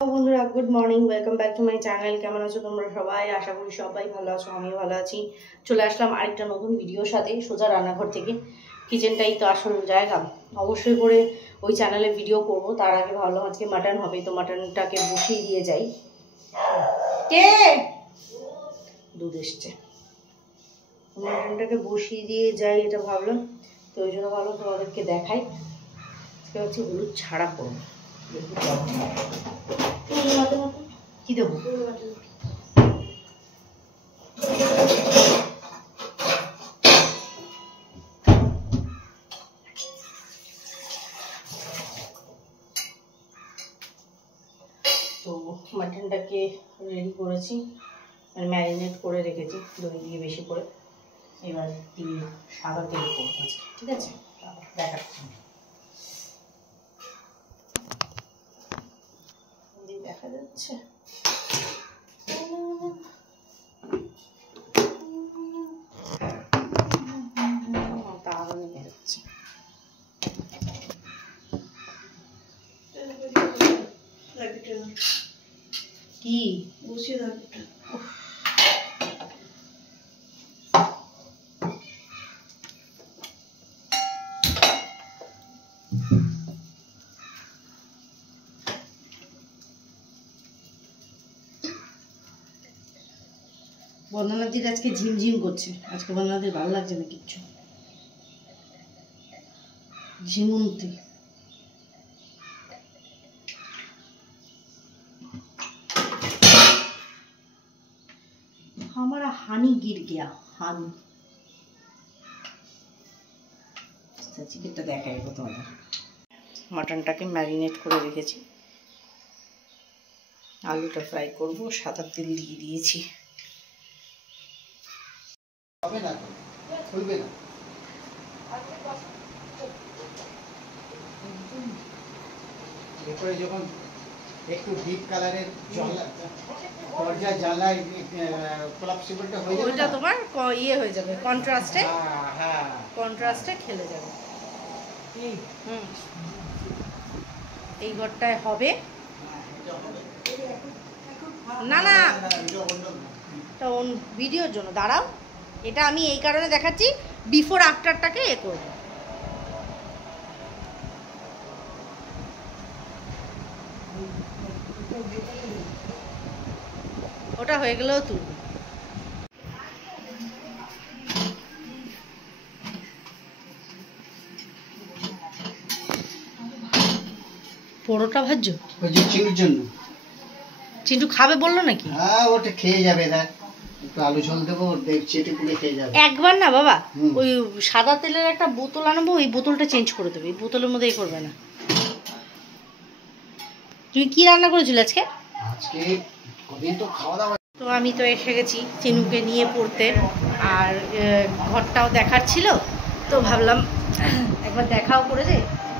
বন্ধুরা good morning, welcome back to my channel. কেমন আছো তোমরা সবাই? আশা করি সবাই ভালো আছো, আমিও ভালো আছি। চলে আসলাম আরেকটা নতুন ভিডিওর সাথে, সোজা রান্নাঘর থেকে। কিচেনটাই তো আসল জায়গা, অবশ্যই করে ওই চ্যানেলে ভিডিও করব। তার আগে ভাবলাম আজকে মাটন হবে, তো মাটনটাকে বসিয়ে দিয়ে যাই। কে দুধ এসছে, মাটনটাকে বসিয়ে দিয়ে যাই এটা ভাবলাম। তো ওই জন্য ভাবলাম তোমাদেরকে দেখাই। আজকে হচ্ছে হলুদ ছাড়া করবো। কি দেবো? তো মাটনটাকে রেডি করেছি, মানে ম্যারিনেট করে রেখেছি দই দিয়ে বেশি করে। এবার সাদা তেল করবো আজকে, ঠিক আছে? দেখাচ্ছি, দেখা যাচ্ছে। কি বসিয়ে দাও এটা। বন্দনাদির আজকে ঝিমঝিম করছে, আজকে বন্দনাদির ভালো লাগছে না কিচ্ছু, ঝিমুন্তি। हमारा हानी गिर गया, हानी। চিকেনটা দেখাই তোমাদের। মাটনটাকে ম্যারিনেট করে রেখেছি, আলুটা ফ্রাই করব, সাদা তেল দিয়ে দিয়েছি। হবে না, খুলবে না। এরপরে যখন একটু ডিপ কালারের দরজা জানলায় কোলাপসিবলটা হয়ে যাবে, ওটা তোমার ইয়ে হয়ে যাবে, কন্ট্রাস্টে। হ্যাঁ, কন্ট্রাস্টে খেলে যাবে। এই ঘরটায় হবে না, না এটা ভিডিওর জন্য। দাঁড়াও, এটা আমি এই কারণে দেখাচ্ছি, বিফোর আফটারটাকে এ করব। ওটা হয়ে গেলেও তুলব। পোড়োটা ভাজছো ওই যে চিন্টুর জন্য? চিন্টু খাবে বললো নাকি? হ্যাঁ, ওটা খেয়ে যাবে। দেখ, একটু আলু ঝোল দেবো, চেটে পুড়ে খেয়ে যাবে। একবার না বাবা, ওই সাদা তেলের একটা বোতল আনবো, ওই বোতলটা চেঞ্জ করে দেবে, এই বোতলের মধ্যে এই করবে না। তুমি কি রান্না করেছিলে আজকে? আজকে কদিন তো খাওয়া দাওয়া। তো আমি তো এসে গেছি চিনুকে নিয়ে পড়তে, আর ঘরটাও দেখার ছিল, তো ভাবলাম একবার দেখাও করে দে।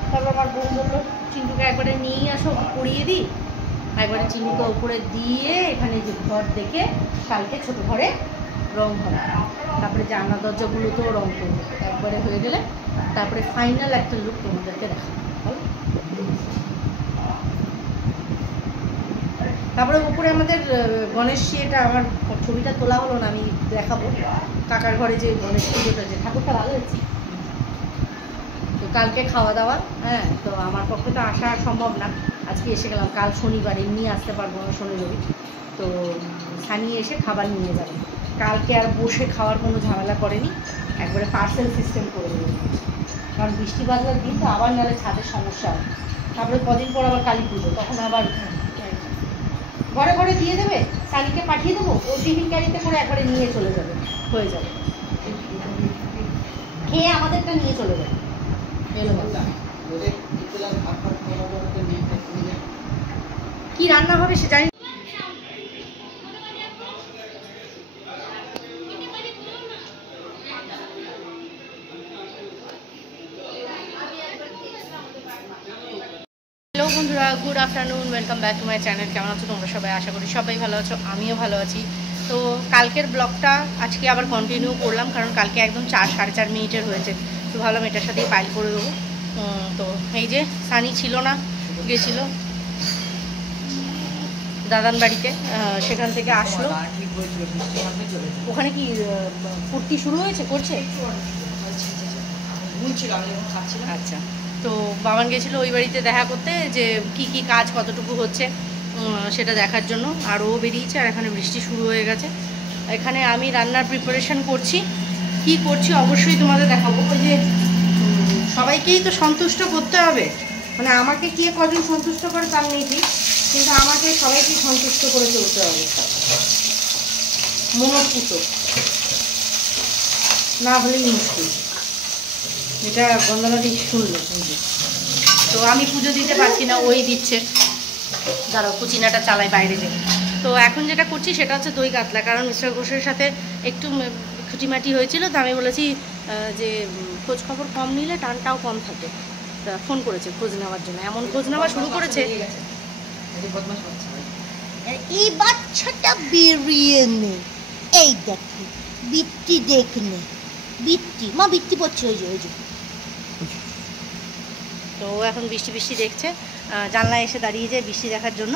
তারপর আমার বোন বললো চিনুকে একবারে নিয়েই আসো, পড়িয়ে দিই। একবারে চিনুকে উপরে দিয়ে এখানে যে ঘর দেখে কালকে ছোট ঘরে রং হবে, তারপরে জানলা দরজাগুলোতেও রং করবো। একবারে হয়ে গেলে তারপরে ফাইনাল একটা লুক তোমাদেরকে দেখাবো। তারপরে উপরে আমাদের গণেশ, এটা আমার ছবিটা তোলা হলো না, আমি দেখাবো। কাকার ঘরে যে গণেশ পুজোটা, যে ঠাকুরটা ভালো হয়েছে, তো কালকে খাওয়া দাওয়া। হ্যাঁ, তো আমার পক্ষে তো আসা সম্ভব না, আজকে এসে গেলাম। কাল শনিবার, এমনি আসতে পারবো না শনি রবি, তো সানি এসে খাবার নিয়ে যাবে। কালকে আর বসে খাওয়ার কোনো ঝামেলা করেনি, একবারে পার্সেল সিস্টেম করে দেবে, কারণ বৃষ্টি বাদলার দিন তো, আবার নাহলে ছাদের সমস্যা হয়। তারপরে কদিন পর আবার কালী পুজো, তখন আবার ঘরে ঘরে দিয়ে দেবে, সানিকে পাঠিয়ে দেবো, ও টিফিন ক্যারিতে করে একবারে নিয়ে চলে যাবে, হয়ে যাবে। খেয়ে আমাদেরটা নিয়ে চলে যাবে। কি রান্না হবে সে জানি। হ্যালো বন্ধুরা, good afternoon, welcome back to my channel. কেমন আছো তোমরা সবাই? আশা করি সবাই ভালো আছো, আমিও ভালো আছি। তো কালকের ব্লগটা আজকে আবার কন্টিনিউ করলাম, কারণ কালকে একদম 4-4.5 মিনিটের হয়েছে, তো ভাবলাম এটার সাথেই পাইল করে দেবো। তো এই যে সানি ছিল না, গেছিলো দাদান বাড়িতে, সেখান থেকে আসলো। ওখানে কি ফুর্তি শুরু হয়েছে, করছে? আচ্ছা, তো বাবান গেছিলো ওই বাড়িতে দেখা করতে, যে কি কি কাজ কতটুকু হচ্ছে সেটা দেখার জন্য। আর ও বেরিয়েছে, আর এখানে বৃষ্টি শুরু হয়ে গেছে। এখানে আমি রান্নার প্রিপারেশন করছি। কি করছি অবশ্যই তোমাদের দেখাবো। ওই যে সবাইকেই তো সন্তুষ্ট করতে হবে, মানে আমাকে কে কজন সন্তুষ্ট করে তার নেই ঠিক, কিন্তু আমাকে সবাইকে সন্তুষ্ট করে চলতে হবে, মনোপুত না হলেই মুশকিল। এটা বন্দনাদি শুনলো। তো আমি পুজো দিতে পারছি না, ওই দিচ্ছে। দাঁড়াও কুচিনাটা চালাই বাইরে যে। তো এখন যেটা করছি সেটা হচ্ছে দই কাতলা, কারণ মিস্টার ঘোষের সাথে একটু খুঁটিমাটি হয়েছিল, তো আমি বলেছি যে খোঁজ খবর কম নিলে টানটাও কম থাকে। তা ফোন করেছে খোঁজ নেওয়ার জন্য, এমন খোঁজ নেওয়া শুরু করেছে। এই বাচ্চাটা বেরিয়ে নে, এই দেখো বৃত্তি দেখনে, বৃত্তি মা বৃত্তি পড়ছে, ওই যে। তো এখন বৃষ্টি বৃষ্টি দেখছে, জানলায় এসে দাঁড়িয়ে যায় বৃষ্টি দেখার জন্য।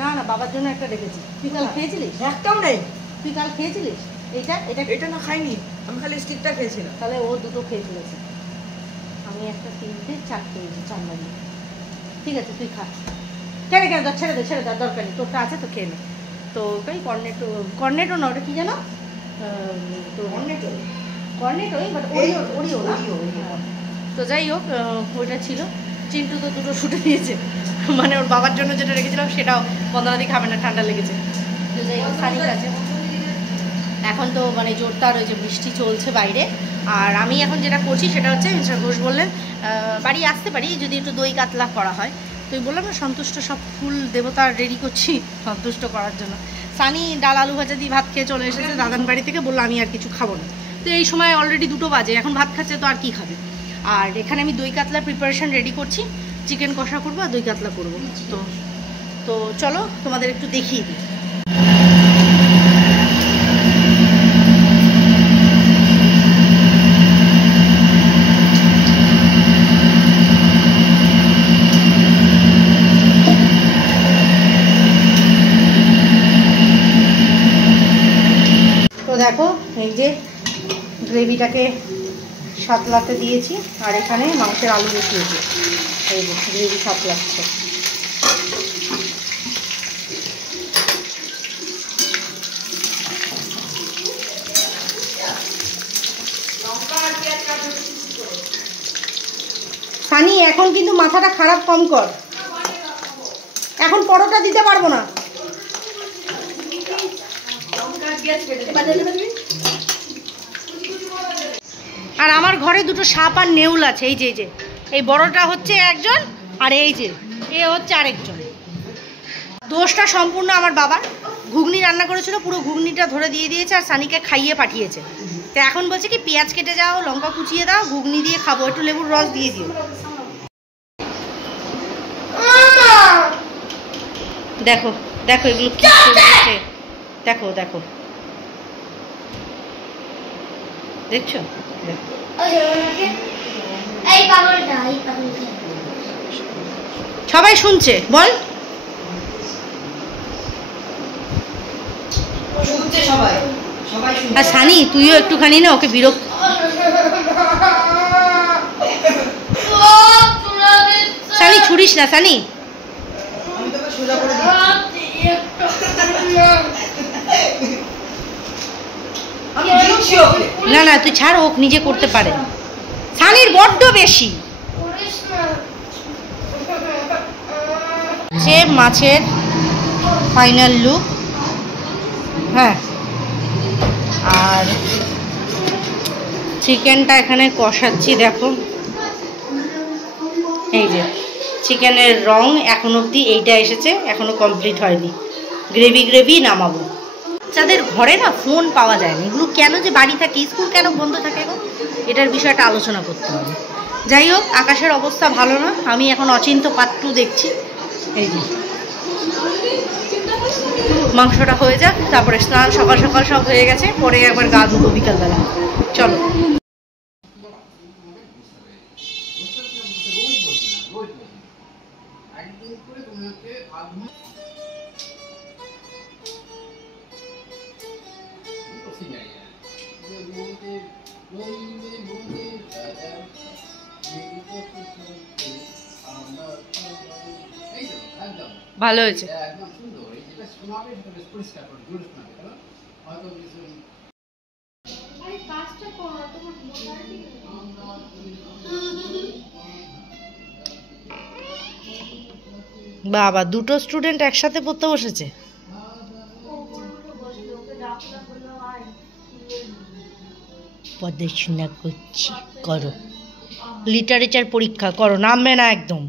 না না, বাবার জন্য একটা রেখেছি। তুই কাল খেয়েছিলিস? একটাও নেই। তুই কাল খেয়েছিলিস? এটা না খাইনি, আমি খালি স্টিকটা খেয়েছিলাম। তাহলে ও দুটো খেয়ে ফেলেছে। আমি একটা 3টে 4টে চামড়ি। ঠিক আছে তুই খা। কেন ছেড়ে দে, দরকার নেই, তোরটা আছে তো খেয়ে নে। তো ওই কর্নেটো না, ওটা কি জানো? তো কর্নেটোই, বাট ওরিও। তো যাই হোক, ওইটা ছিল। চিন্টু তো দুটো শুটে দিয়েছে, মানে ওর বাবার জন্য যেটা রেখেছিলাম সেটাও বন্দনাদি খাবে না, ঠান্ডা লেগেছে। তো যাই হোক, সানিক আছে। এখন তো মানে জোরদার ওই যে বৃষ্টি চলছে বাইরে। আর আমি এখন যেটা করছি সেটা হচ্ছে, মিস্টার ঘোষ বললেন বাড়ি আসতে পারি যদি একটু দই কাতলা করা হয়। তো বললাম না, সন্তুষ্ট সব ফুল দেবতা রেডি করছি সন্তুষ্ট করার জন্য। সানি ডাল আলু ভাজা দিয়ে ভাত খেয়ে চলে এসেছে দাদান বাড়ি থেকে, বললো আমি আর কিছু খাবো না। তো এই সময় অলরেডি 2টো বাজে, এখন ভাত খাচ্ছে, তো আর কি খাবে। আর এখানে আমি দই কাতলার প্রিপারেশন রেডি করছি, চিকেন কষা করবো আর দই কাতলা করবো। তো চলো তোমাদের একটু দেখিয়ে দিই। তো দেখো, এই যে গ্রেভিটাকে সাতলাতে দিয়েছি, আর এখানে মাংসের আলু বসিয়েছি। এই যে গ্রেভি সাতলাচ্ছে। সানি এখন কিন্তু মাথাটা খারাপ কম কর, এখন পরোটা দিতে পারবো না। আর আমার ঘরে দুটো সাপ আর নেউল আছে। এই যে এই বড়টা হচ্ছে একজন, আর এই যে এ হচ্ছে আরেকজন। দোষটা সম্পূর্ণ আমার বাবার। ঘুগনি রান্না করেছিল, পুরো ঘুগনিটা ধরে দিয়ে দিয়েছে, আর সানিকে খাইয়ে পাঠিয়েছে। তো এখন বলছে কি পেঁয়াজ কেটে যাও, লঙ্কা কুচিয়ে দাও, ঘুগনি দিয়ে খাবো, একটু লেবুর রস দিয়ে দিও। দেখো দেখো এগুলো কি করছে, দেখো দেখছো? সবাই শুনছে, বল আর সানি তুইও একটুখানি না ওকে বিরক্ত। সানি ছুড়িস না, সানি না না তুই ছাড়, ও নিজে করতে পারে। সানির বড্ড বেশি। যে মাছের ফাইনাল লুক, হ্যাঁ, আর চিকেনটা এখানে কষাচ্ছি। দেখো এই যে চিকেনের রং এখন অবধি এইটা এসেছে, এখনো কমপ্লিট হয়নি। গ্রেভি নামাবো। যাদের ঘরে না ফোন পাওয়া যায় না, এগুলো কেন যে বাড়ি থাকে, স্কুল কেন বন্ধ থাকে গো, এটার বিষয়টা আলোচনা করতে হবে। যাই হোক, আকাশের অবস্থা ভালো না, আমি এখন অচিন্ত পার্ট 2 দেখছি। এই যে মাংসটা হয়ে যাক, তারপরে স্নান সকাল সকাল সব হয়ে গেছে, পরে একবার গা ধুবো বিকালবেলা। চলো। ভালো হয়েছে। বাবা, দুটো স্টুডেন্ট একসাথে পড়তে বসেছে। পড়াশোনা করছি, করো। লিটারেচার পরীক্ষা করো, নামবে না একদম,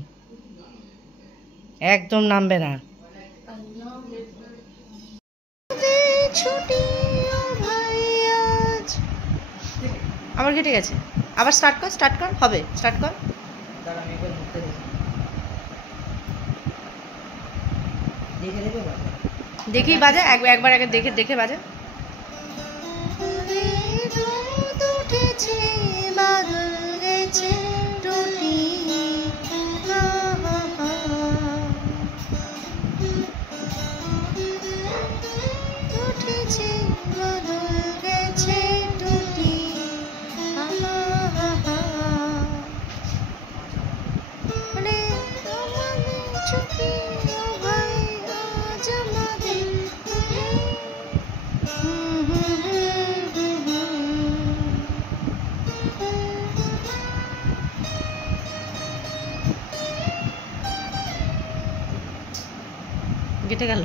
একদম নামবে না। আবার কেটে গেছে, আবার স্টার্ট কর, স্টার্ট কর, হবে, স্টার্ট কর। দেখি বাজা, একবার আগে দেখে দেখে বাজা। কেটে গেল।